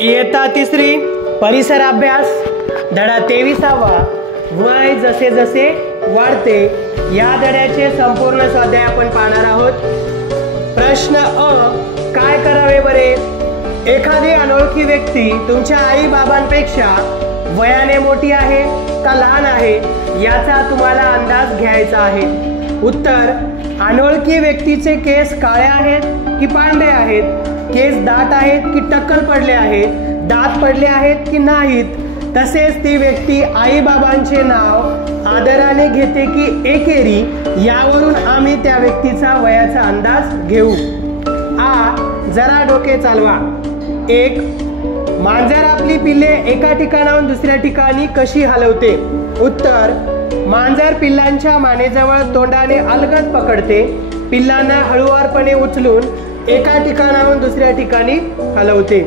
इयत्ता तिसरी परिसर अभ्यास धडा 23वा वय जसे जसे वाढते या धड्याचे संपूर्ण स्वाध्याय आपण पाहणार आहोत। प्रश्न अ, काय करावे बरे? एखादी अनोळखी व्यक्ती तुमच्या आई बाबांपेक्षा वयाने मोठी आहे का लहान आहे याचा तुम्हाला अंदाज घ्यायचा आहे। उत्तर: अनोळखी व्यक्तीचे केस काळे आहेत की पांढरे आहेत, केस दाट आहेत की टक्कल पडले आहेत, दात पडले आहेत की नाहीत, तसेच ती व्यक्ती आई बाबांचे नाव आदराने घेते की एकेरी, यावरून आम्ही त्या व्यक्तीचा वयाचा अंदाज घेऊ। आ, जरा डोके चालवा। 1. मांजर आपली पिल्ले एका ठिकाणाहून दुसऱ्या ठिकाणी कशी हलवते? उत्तर: मांजर पिल्लांच्या मानेजवळ तोंडाने अलगद पकडते, पिल्लांना हळुवारपणे उचलून एका ठिकाणाहून दुसऱ्या ठिकाणी हलवते।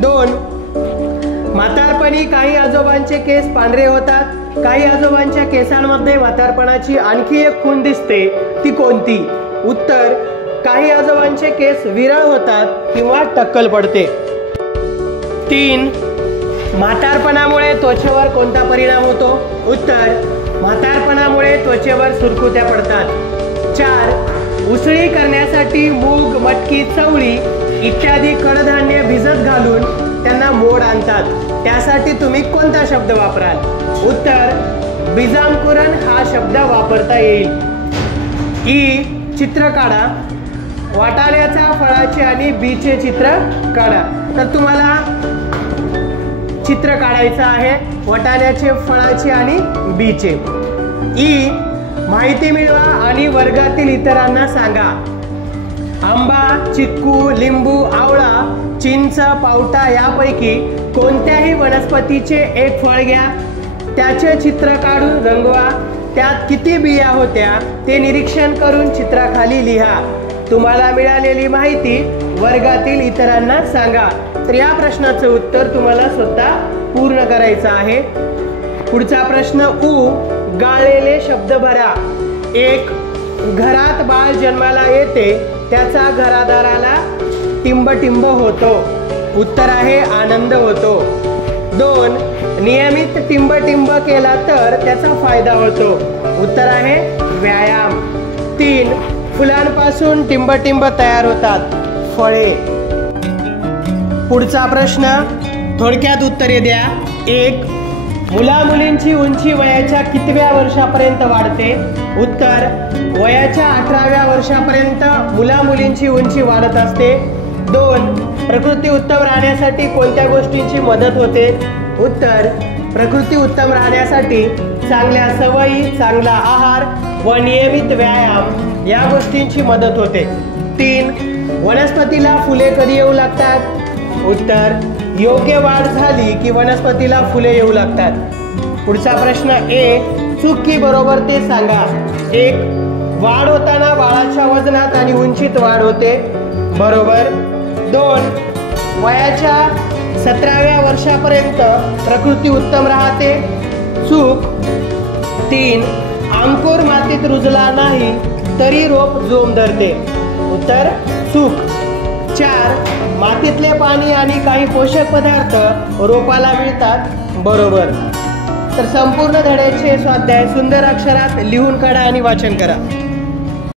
2. म्हातारपणी काही आजोबांचे केस पांढरे होतात, काही आजोबांच्या केसांमध्ये म्हातारपणाची आणखी एक खूण दिसते, ती कोणती? उत्तर: काही आजोबांचे केस विरळ होतात किंवा टक्कल पडते। 3. म्हातारपणामुळे त्वचेवर कोणता परिणाम होतो? उत्तर: म्हातारपणामुळे त्वचेवर सुरकुत्या पडतात। 4. उसळी करण्यासाठी मूग, मटकी, चवळी इत्यादी कडधान्य भिजत घालून त्यांना मोड आणतात, त्यासाठी तुम्ही कोणता शब्द वापराल? उत्तर: बीजांकुरण हा शब्द वापरता येईल। ई, चित्र काढा। वाटाण्याच्या फळाचे आणि बीचे चित्र काढा। तर तुम्हाला चित्र काढायचं आहे वाटाण्याचे, फळाचे आणि बीचे। ई, माहिती मिळवा आणि वर्गातील इतरांना सांगा। आंबा, चिक्कू, लिंबू, आवळा, चिंच, पावटा यापैकी कोणत्याही वनस्पतीचे एक फळ घ्या, त्याचे चित्र काढून रंगवा, त्यात किती बिया होत्या ते निरीक्षण करून चित्राखाली लिहा। तुम्हाला मिळालेली माहिती वर्गातील इतरांना सांगा। तर या प्रश्नाचं उत्तर तुम्हाला स्वतः पूर्ण करायचं आहे। पुढचा प्रश्न उ, गाळलेले शब्द भरा। 1. घरात बाळ जन्माला येते त्याचा घरादाराला टिंबटिंब होतो, उत्तर आहे आनंद होतो। 2. नियमित टिंबटिंब केला तर त्याचा फायदा होतो, उत्तर आहे व्यायाम। 3. फुलांपासून टिंबटिंब तयार होतात, फळे। पुढचा प्रश्न थोडक्यात उत्तरे द्या। 1. मुला मुलींची उंची वयाच्या कितव्या वर्षापर्यंत वाढते? उत्तर: वयाच्या 18व्या वर्षापर्यंत मुला मुलींची उंची वाढत असते। 2. प्रकृती उत्तम राहण्यासाठी कोणत्या गोष्टींची मदत होते? उत्तर: प्रकृती उत्तम राहण्यासाठी चांगल्या सवयी, चांगला आहार व नियमित व्यायाम या गोष्टींची मदत होते। 3. वनस्पतीला फुले कधी येऊ लागतात? उत्तर: योग्य वाढ झाली की वनस्पतीला फुले येऊ लागतात। पुढचा प्रश्न ए, चूक की बरोबर ते सांगा। 1. वाढ होताना बाळाच्या वजनात आणि उंचीत वाढ होते, बरोबर। 2. वयाच्या 17व्या वर्षापर्यंत प्रकृती उत्तम राहते, चूक। 3. अंकुर मातीत रुजला नाही तरी रोप जोम धरते, उत्तर चूक। 4. मातीतले पाणी आणि काही पोषक पदार्थ रोपाला मिळतात, बरोबर। तर संपूर्ण धड्याचे स्वाध्याय सुंदर अक्षरात लिहून काढा आणि वाचन करा।